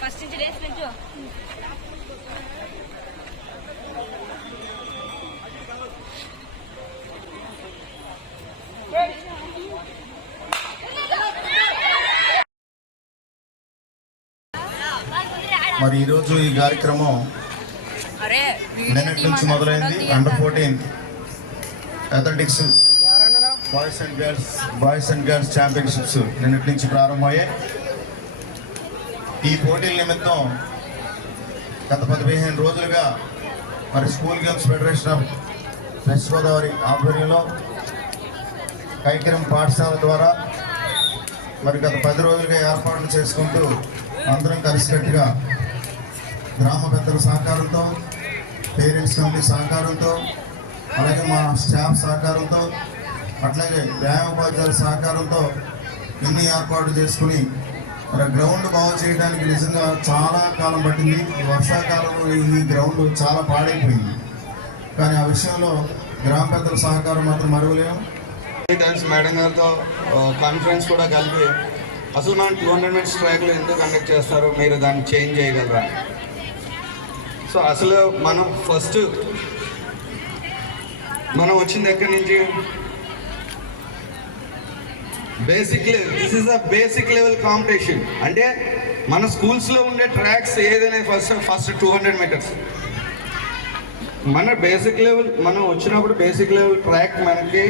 First నుంచి race పెంచు. మరి ఈరోజు ఈ కార్యక్రమం నిన్నటి నుంచి మొదలైంది. Under 14 athletics boys and girls championships నిన్నటి నుంచి ప్రారంభమయ్యాయి. ఈ పోటీల నిమిత్తం గత 15 రోజులుగా మరి school games federation of west Godavari ఆధ్వర్యంలో కైకిరం పాఠశాల ద్వారా మరి గత 10 రోజులుగా ఏర్పాట్లు చేసుకుంటూ అందరం కలిసికట్టుగా గ్రామ పెద్దల సహకారంతో, పేరెంట్స్ కమిటీ సహకారంతో, అలాగే మా స్టాఫ్ సహకారంతో, అట్లాగే వ్యాయామోపాధ్యాయుల సహకారంతో ఇన్ని ఏర్పాటు చేసుకుని మరి గ్రౌండ్ బాగు చేయడానికి నిజంగా చాలా కాలం పట్టింది. వర్షాకాలంలో ఈ గ్రౌండ్ చాలా పాడైపోయింది. కానీ ఆ విషయంలో గ్రామ పెద్దల సహకారం మాత్రం మరువలేము. మేడం గారితో కాన్ఫరెన్స్ కూడా కలిపి అసలు మనం 200 మీటర్స్ ట్రాక్లు ఎందుకు కండక్ట్ చేస్తారు, మీరు దాన్ని చేంజ్ చేయగలరా? సో అసలు మనం ఫస్ట్ మనం వచ్చింది ఎక్కడి నుంచి, basic level. This is a basic level competition. అంటే మన స్కూల్స్లో ఉండే ట్రాక్స్ ఏదైనా ఫస్ట్ 200 మీటర్స్ మన బేసిక్ లెవెల్. మనం వచ్చినప్పుడు బేసిక్ లెవెల్ ట్రాక్ మనకి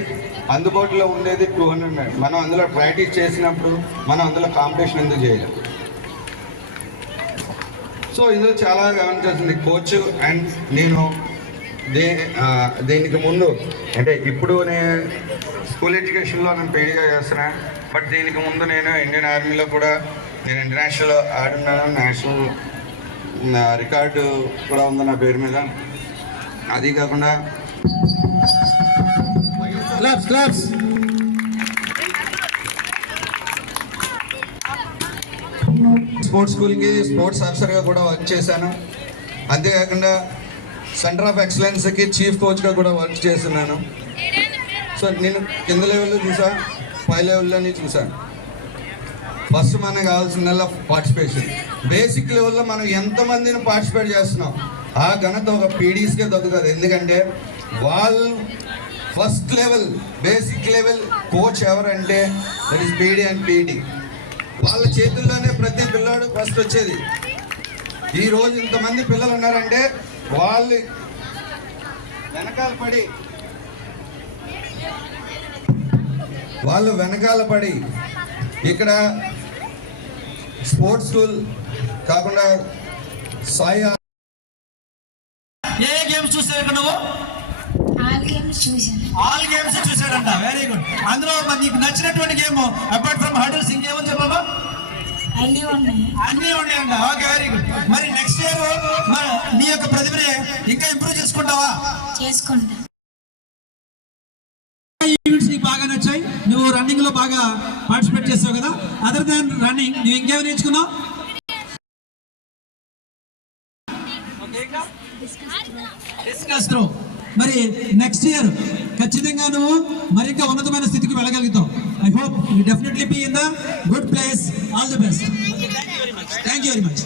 అందుబాటులో ఉండేది 200 మీటర్స్. మనం అందులో ప్రాక్టీస్ చేసినప్పుడు మనం అందులో కాంపిటీషన్ ఎందుకు చేయలేం? సో ఇందులో చాలా గమనించాల్సింది కోచ్ అండ్ నేను. దీనికి ముందు అంటే ఇప్పుడు నేను స్కూల్ ఎడ్యుకేషన్లో నేను పీడీగా చేస్తున్నా. బట్ దీనికి ముందు నేను ఇండియన్ ఆర్మీలో కూడా నేను ఇంటర్నేషనల్ ఆడున్నాను. నేషనల్ రికార్డు కూడా ఉంది నా పేరు మీద. అది కాకుండా స్పోర్ట్స్ స్కూల్కి స్పోర్ట్స్ ఆఫీసర్గా కూడా వర్క్ చేశాను. అంతేకాకుండా సెంటర్ ఆఫ్ ఎక్సలెన్స్కి చీఫ్ కోచ్గా కూడా వర్క్ చేస్తున్నాను. సో నేను కింద లెవెల్లో చూసా, పై లెవెల్లోని చూసాను. ఫస్ట్ మనకు కావాల్సిందల్లా పార్టిసిపేషన్. బేసిక్ లెవెల్లో మనం ఎంతమందిని పార్టిసిపేట్ చేస్తున్నాం ఆ ఘనత ఒక పీడీస్కే దొరుకుతుంది. ఎందుకంటే వాళ్ళు first level basic level coach ఎవరంటే that is PD and PT. వాళ్ళ చేతుల్లోనే ప్రతి పిల్లాడు ఫస్ట్ వచ్చేది. ఈరోజు ఇంతమంది పిల్లలు ఉన్నారంటే వాళ్ళు వెనకాల పడి ఇక్కడ స్పోర్ట్స్ స్కూల్ కాకుండా సాయి. ఏ గేమ్స్ చూసారు ఇక్కడ నువ్వు? ఆల్ గేమ్స్ చూసాడంట. Very good. అందులో నీకు నచ్చినటువంటి గేమ్ అపార్ట్ ఫ్రమ్ హర్డిల్స్ ఇంకేమని చెప్పావా? అన్నీ ఉన్నాయంట. Okay, very good. మరి నెక్స్ట్ ఇయర్ నీ యొక్క ప్రతిభని ఇంకా ఇంప్రూవ్ చేసుకుంటావా? చేసుకుంటా. ఈవెంట్స్ నీకు బాగా నచ్చాయి. నువ్వు రన్నింగ్ లో బాగా పార్టిసిపేట్ చేసావు కదా. అదర్ దాన్ రన్నింగ్ నువ్వు ఇంకేమి నేర్చుకున్నావు? Discus throw. మరి నెక్స్ట్ ఇయర్ ఖచ్చితంగా నువ్వు మరింత ఉన్నతమైన స్థితికి వెళ్ళగలుగుతావు. I hope you definitely be in the good place. All the best. Thank you very much.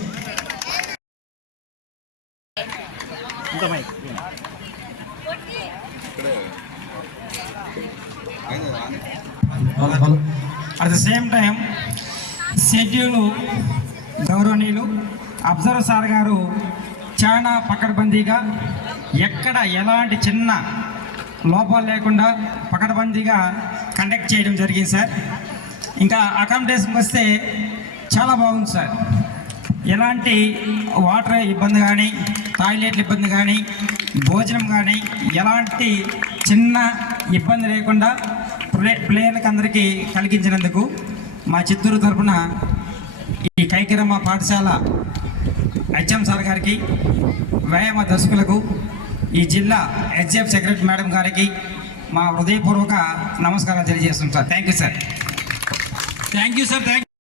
At the same time schedule గౌరవనీయులు అబ్జర్వర్ సార్ గారు చాలా పకడ్బందీగా ఎక్కడ ఎలాంటి చిన్న లోపాలు లేకుండా పకడ్బందీగా కండక్ట్ చేయడం జరిగింది సార్. ఇంకా అకామిడేషన్కి వస్తే చాలా బాగుంది సార్. ఎలాంటి వాటర్ ఇబ్బంది కానీ, టాయిలెట్ల ఇబ్బంది కానీ, భోజనం కానీ ఎలాంటి చిన్న ఇబ్బంది లేకుండా ప్లేయర్లకు అందరికీ కలిగించినందుకు మా చిత్తూరు తరఫున ఈ కైకిరమ్మ పాఠశాల హెచ్ఎం సార్ గారికి, వ్యాయామ దర్శకులకు, ఈ జిల్లా హెచ్ఎఫ్ సెక్రటరీ మేడం గారికి మా హృదయపూర్వక నమస్కారాలు తెలియజేస్తున్నాం sir. Thank you sir. Thank you sir.